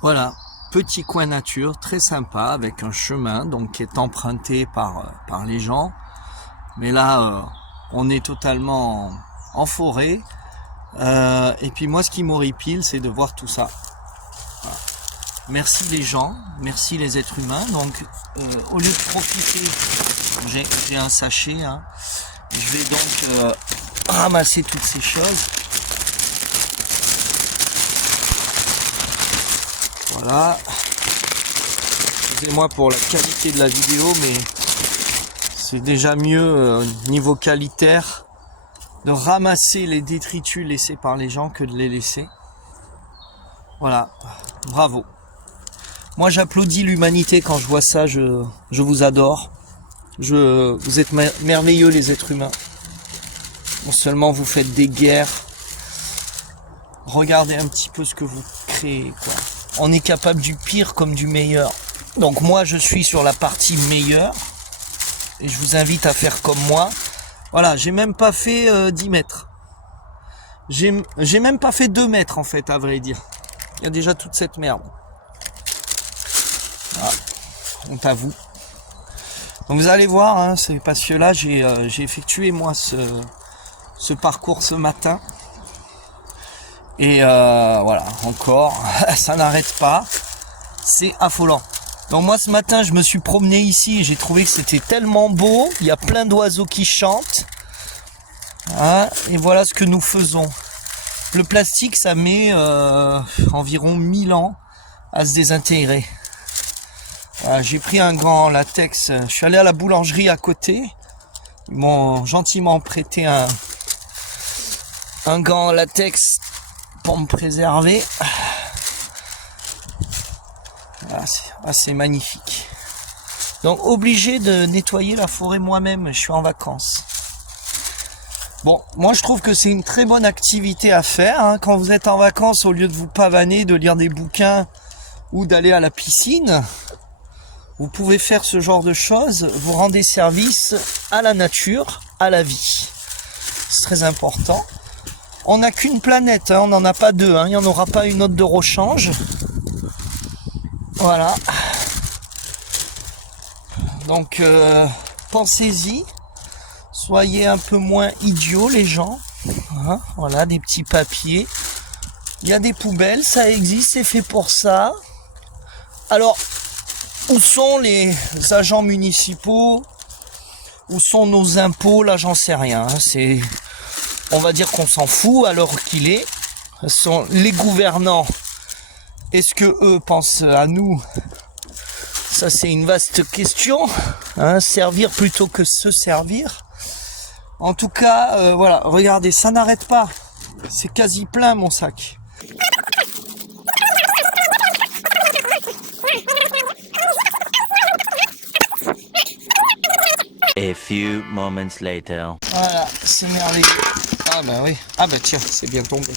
Voilà, petit coin nature, très sympa, avec un chemin donc qui est emprunté par les gens. Mais là, on est totalement en forêt. Et puis moi, ce qui m'horripile, c'est de voir tout ça. Voilà. Merci les gens, merci les êtres humains. Donc, au lieu de profiter, j'ai un sachet. Hein, je vais donc ramasser toutes ces choses. Voilà. Excusez-moi pour la qualité de la vidéo, mais c'est déjà mieux niveau qualitaire de ramasser les détritus laissés par les gens que de les laisser. Voilà, bravo. Moi j'applaudis l'humanité quand je vois ça, je vous adore. Vous êtes merveilleux les êtres humains. Non seulement vous faites des guerres, regardez un petit peu ce que vous créez, quoi. On est capable du pire comme du meilleur. Donc moi je suis sur la partie meilleure et je vous invite à faire comme moi. Voilà, j'ai même pas fait 10 mètres. J'ai même pas fait 2 mètres en fait, à vrai dire. Il y a déjà toute cette merde. Voilà, honte à vous. Donc vous allez voir, hein, c'est parce que là j'ai effectué moi ce parcours ce matin. Et voilà, encore, ça n'arrête pas. C'est affolant. Donc moi ce matin je me suis promené ici et j'ai trouvé que c'était tellement beau. Il y a plein d'oiseaux qui chantent. Hein, et voilà ce que nous faisons. Le plastique ça met environ 1000 ans à se désintégrer. Voilà, j'ai pris un gant latex. Je suis allé à la boulangerie à côté. Ils m'ont gentiment prêté un gant latex pour me préserver. Ah, c'est magnifique. Donc obligé de nettoyer la forêt moi-même, je suis en vacances. Bon, moi je trouve que c'est une très bonne activité à faire. Hein. Quand vous êtes en vacances, au lieu de vous pavaner, de lire des bouquins ou d'aller à la piscine, vous pouvez faire ce genre de choses. Vous rendez service à la nature, à la vie. C'est très important. On n'a qu'une planète, hein, on n'en a pas deux. Hein. Il n'y en aura pas une autre de rechange. Voilà. Donc, pensez-y. Soyez un peu moins idiots, les gens. Hein, voilà, des petits papiers. Il y a des poubelles, ça existe, c'est fait pour ça. Alors, où sont les agents municipaux? Où sont nos impôts? Là, j'en sais rien. Hein, on va dire qu'on s'en fout à l'heure qu'il est. Ce sont les gouvernants. Est-ce que eux pensent à nous? Ça, c'est une vaste question. Hein, servir plutôt que se servir. En tout cas, voilà, regardez, ça n'arrête pas. C'est quasi plein mon sac. A few moments later. Voilà, c'est merveilleux. Ah bah oui. Ah bah tiens, c'est bien tombé.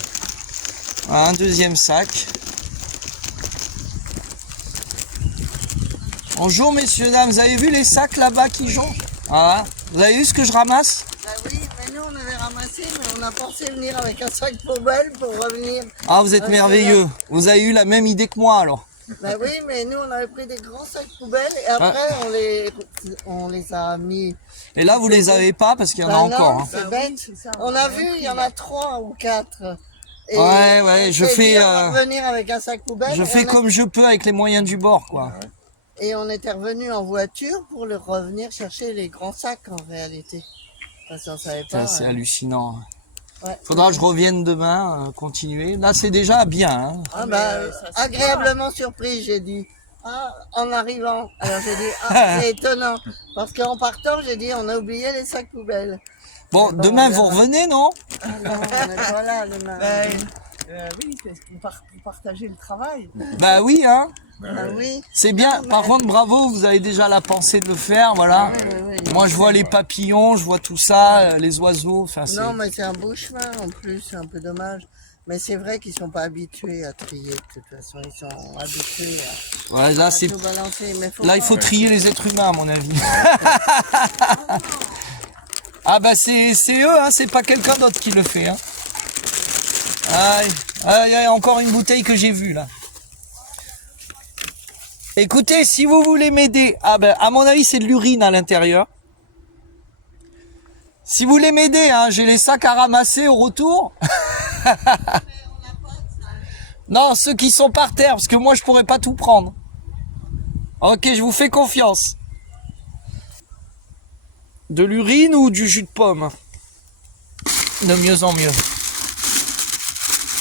Un deuxième sac. Bonjour messieurs, dames, vous avez vu les sacs là-bas qui jonchent? Voilà. Vous avez vu ce que je ramasse? Bah oui, mais nous on avait ramassé, mais on a pensé venir avec un sac poubelle pour revenir. Ah, vous êtes merveilleux. Vous avez eu la même idée que moi alors. Bah oui, mais nous on avait pris des grands sacs poubelles et après on les a mis. Et là, vous les avez pas parce qu'il y en a Bah encore. non, Hein. c'est bête. On a vu, il y en a 3 ou 4. Et Ouais, je fais. on va revenir avec un sac poubelle. Je fais comme je peux avec les moyens du bord, quoi. Et on était revenu en voiture pour revenir chercher les grands sacs en réalité. Parce qu'on savait pas. C'est hallucinant. Ouais. Faudra que je revienne demain, continuer. Là, c'est déjà bien. Hein. Ah bah, agréablement surpris, j'ai dit. Ah, en arrivant. Alors j'ai dit, ah, c'est étonnant. Parce qu'en partant, j'ai dit, on a oublié les sacs poubelles. Bon, demain, vous revenez, non? Ah non, on n'est pas là demain. Oui, c'est pour partager le travail. Bah oui, hein. Ah oui. C'est bien. Par contre, bravo, vous avez déjà la pensée de le faire, voilà. Oui. Moi, je vois les papillons, je vois tout ça, les oiseaux. Enfin, Non, mais c'est un beau chemin en plus, c'est un peu dommage. Mais c'est vrai qu'ils sont pas habitués à trier de toute façon, ils sont habitués ouais, là, à c'est. tout balancer. Mais Là, il faut trier les êtres humains, à mon avis. Ah bah c'est eux, hein, c'est pas quelqu'un d'autre qui le fait. Hein. Aïe, aïe, aïe, encore une bouteille que j'ai vue là. Écoutez, si vous voulez m'aider, ah ben, à mon avis, c'est de l'urine à l'intérieur. Si vous voulez m'aider, hein, j'ai les sacs à ramasser au retour. Non, ceux qui sont par terre, parce que moi, je pourrais pas tout prendre. Ok, je vous fais confiance. De l'urine ou du jus de pomme? De mieux en mieux.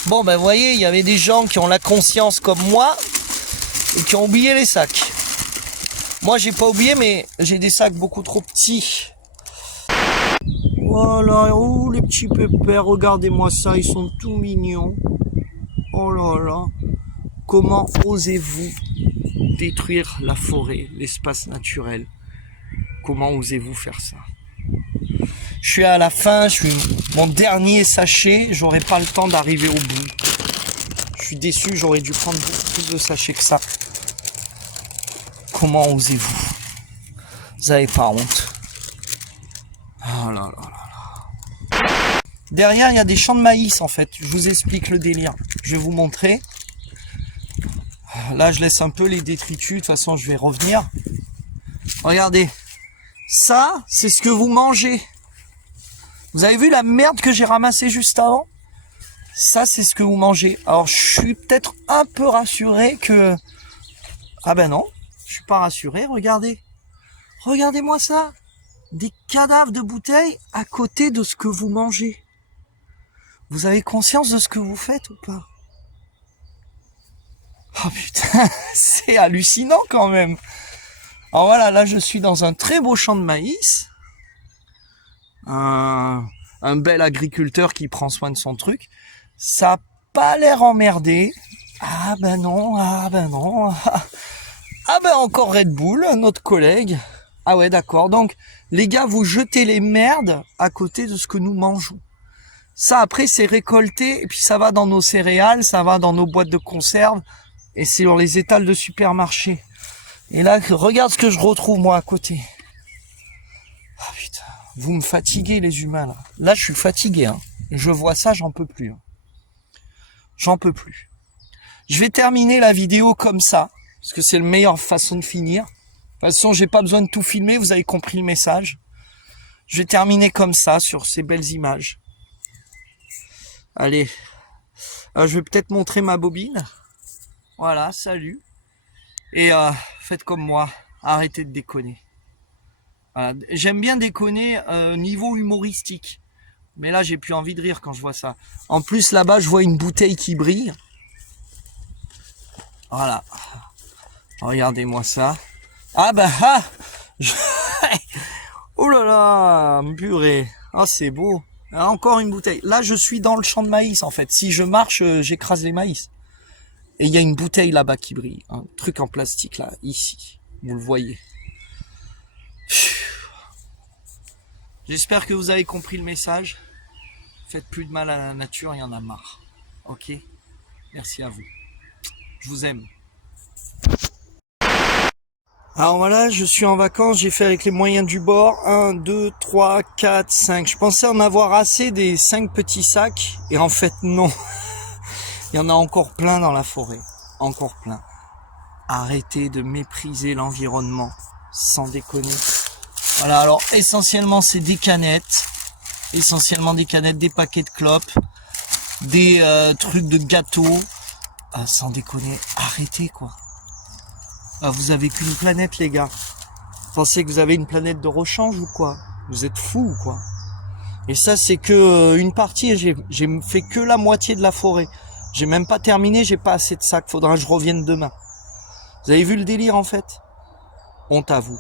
Bon, ben, vous voyez, il y avait des gens qui ont la conscience comme moi et qui ont oublié les sacs. Moi, j'ai pas oublié, mais j'ai des sacs beaucoup trop petits. Voilà, oh les petits pépères, regardez-moi ça, ils sont tout mignons. Oh là là, comment osez-vous détruire la forêt, l'espace naturel? Comment osez-vous faire ça? Je suis à la fin, je suis mon dernier sachet, j'aurai pas le temps d'arriver au bout. Je suis déçu, j'aurais dû prendre beaucoup plus de sachets que ça. Comment osez-vous? Vous avez pas honte? Oh là là là là. Derrière, il y a des champs de maïs en fait. Je vous explique le délire. Je vais vous montrer. Là, je laisse un peu les détritus. De toute façon, je vais revenir. Regardez. Ça, c'est ce que vous mangez. Vous avez vu la merde que j'ai ramassée juste avant? Ça, c'est ce que vous mangez. Alors, je suis peut-être un peu rassuré que... Ah ben non, je suis pas rassuré. Regardez. Regardez-moi ça. Des cadavres de bouteilles à côté de ce que vous mangez. Vous avez conscience de ce que vous faites ou pas? Oh putain, c'est hallucinant quand même. Alors voilà, là je suis dans un très beau champ de maïs. Un bel agriculteur qui prend soin de son truc. Ça a pas l'air emmerdé. Ah ben non, ah ben non. Ah ben encore Red Bull, notre collègue. Ah ouais, d'accord. Donc, les gars, vous jetez les merdes à côté de ce que nous mangeons. Ça, après, c'est récolté, et puis ça va dans nos céréales, ça va dans nos boîtes de conserve, et c'est sur les étals de supermarché. Et là, regarde ce que je retrouve, moi, à côté. Ah putain, vous me fatiguez, les humains, là. Là, je suis fatigué, hein. Je vois ça, j'en peux plus. Hein. J'en peux plus. Je vais terminer la vidéo comme ça, parce que c'est la meilleure façon de finir. De toute façon, j'ai pas besoin de tout filmer, vous avez compris le message. Je vais terminer comme ça, sur ces belles images. Allez. Je vais peut-être montrer ma bobine. Voilà, salut. Et faites comme moi, arrêtez de déconner. Voilà. J'aime bien déconner niveau humoristique. Mais là, j'ai plus envie de rire quand je vois ça. En plus, là-bas, je vois une bouteille qui brille. Voilà. Regardez-moi ça. Ah bah ah oh là là, purée. Ah c'est beau. Encore une bouteille. Là je suis dans le champ de maïs en fait. Si je marche, j'écrase les maïs. Et il y a une bouteille là-bas qui brille. Un truc en plastique là, ici. Vous le voyez. J'espère que vous avez compris le message. Faites plus de mal à la nature, il y en a marre. Ok? Merci à vous. Je vous aime. Alors voilà, je suis en vacances, j'ai fait avec les moyens du bord, 1, 2, 3, 4, 5. Je pensais en avoir assez des 5 petits sacs, et en fait non. Il y en a encore plein dans la forêt, encore plein. Arrêtez de mépriser l'environnement, sans déconner. Voilà, alors essentiellement c'est des canettes, des paquets de clopes, des trucs de gâteaux. Sans déconner, arrêtez quoi. Vous avez qu'une planète les gars. Vous pensez que vous avez une planète de rechange ou quoi? Vous êtes fous ou quoi? Et ça c'est que une partie, j'ai fait que la moitié de la forêt. J'ai même pas terminé, j'ai pas assez de sacs, faudra que je revienne demain. Vous avez vu le délire en fait? Honte à vous.